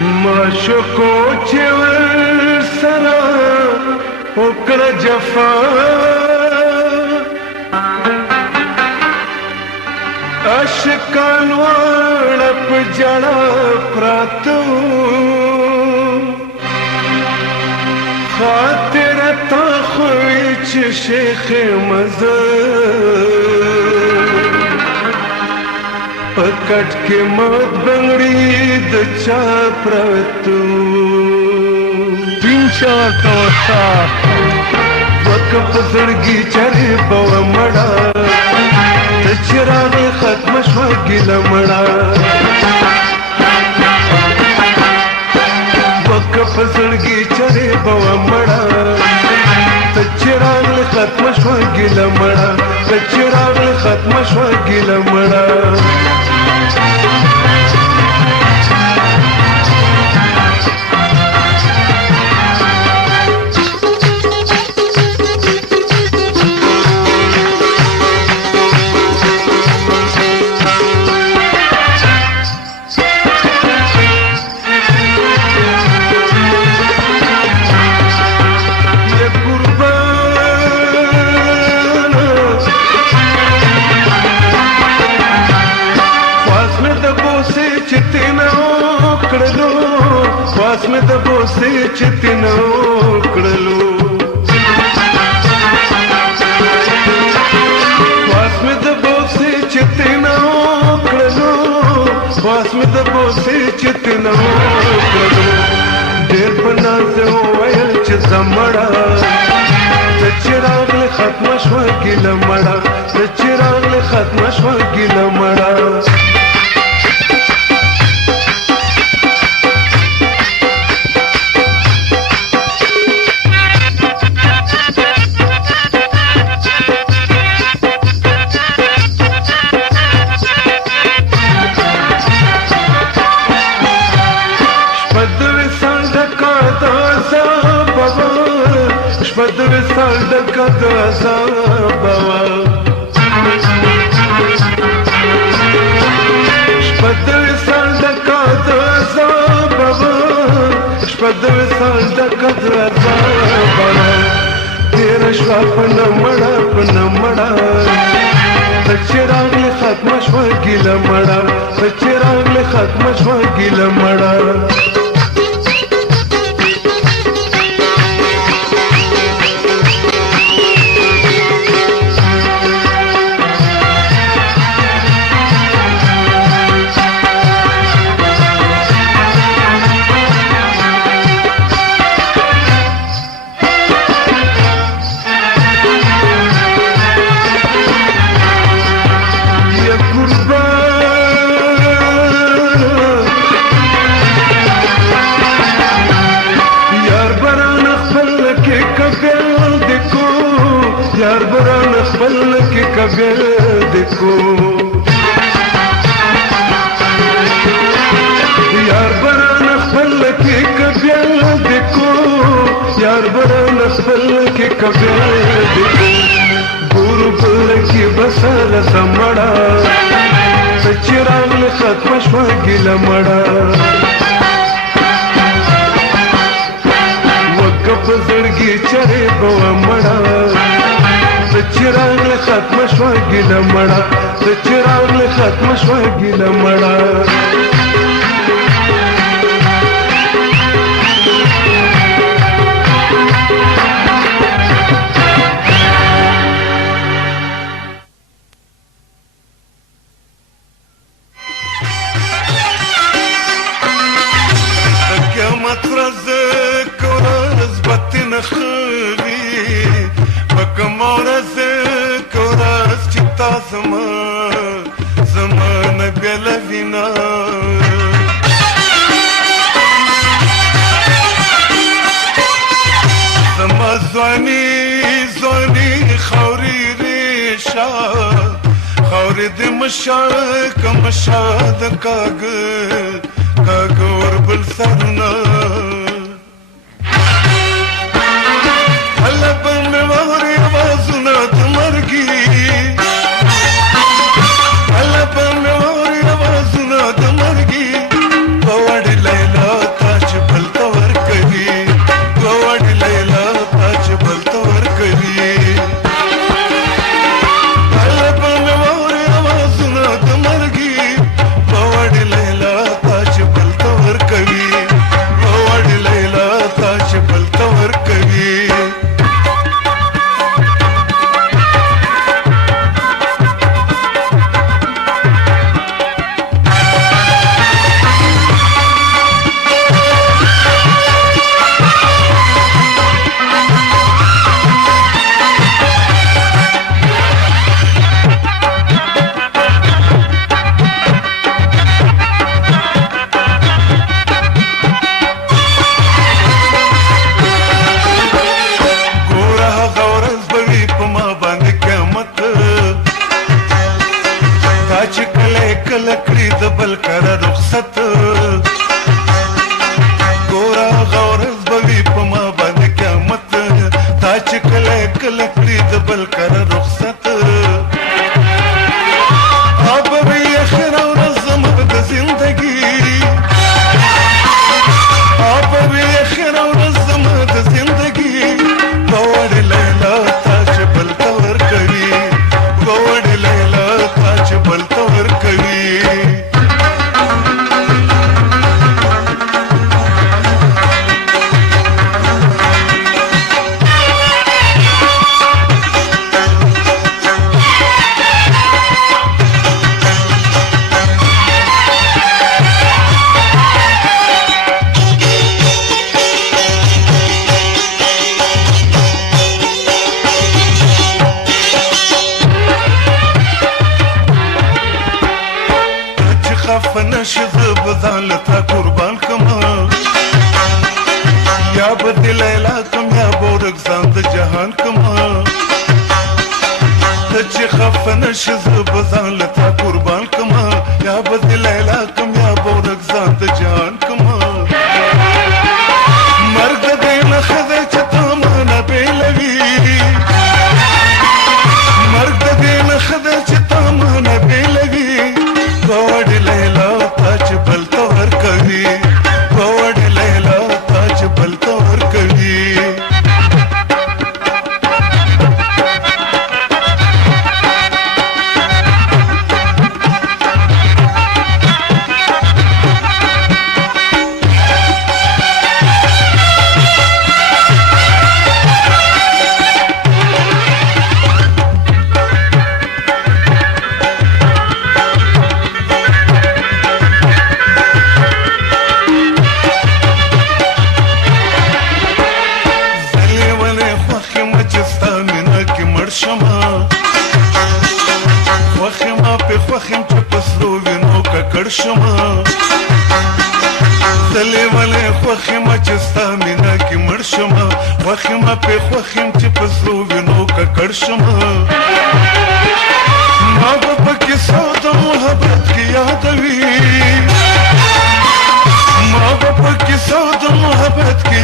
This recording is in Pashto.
معشوقو چې ورسره وکړه جفا عاشقان واړه په ژړا پراته خاطره تا خو چې شیخ مزه پکټ کې مات بنگړي د چا پرتو پینچا کوسا وقف زړګي چرې بو مړه ته چراغ ختم شو ګیله مړه وقف زړګي چرې بو مړه ته چراغ ختم شو ګیله مړه ته چراغ ختم شو ګیله مړه خواست مې د بوسې چې تینه وکړلو خواست مې د بوسې چې تینه وکړلو خواست مې د بوسې چې تینه وکړلو ډېر په ناز وویل چې زه مړه د چراغ له ختمه شوه ګیله مړه د چراغ له ختمه شوه ګیله مړه شپد وصال ډکه د عذاب وه شپد وصال ډکه د عذاب وه شپد وصال ډکه د عذاب وه تېره شوه په نه مړه په نه مړه د چراغ له ختمه شوه ګیله مړه د چراغ له ختمه شوه ګیله مړه یار بران خپل کې کبل دکو یار بران خپل کې کبل دکو یار بران خپل کې کبل دکو ګور بل کې بسل زمړه چراغ له ختم شو ګیله مړه وقف زړګي چرې بو مړه چراغ له ختم شوه ګیله مړه د چراغ له ختم شوه ګیله مړه د قیامت ورځ که ورځ به تې نه ښغي په کومه ورځ که ورځ چې تا زما نه بېلوینه زما ځواني ځواني خاورې ریشه خاورې د مشه که مشه د کاږه کاږه وربل سرونه هله به مې واورې اوازونه د مرګي هله به مې واورې اوازونه د مرګي په وړې لیلا یا به لیلا کم یا بورک ځان د جهان کما ته چې خفه نشې زه به ځان له تا قربان کما یا به لیلا کم یا بورک ځان د جهان کما مرګ د دې نښه دی چې تا مانه بېلوي مرګ د دې نښه دی چې تا مانه بېلوي وړې لیلا تا چې بل ته ورکوي وړې لیلا تا چې بل ته ورکوي خوخم چې پسلو وینو ککړ شمه دلې ولې خوخم چې ستا مینا کې مړ شمه خوخم په خوخم چې پسلو وینو ککړ شمه ما به پکې سود محبت کې یادوي ما به پکې سود محبت کې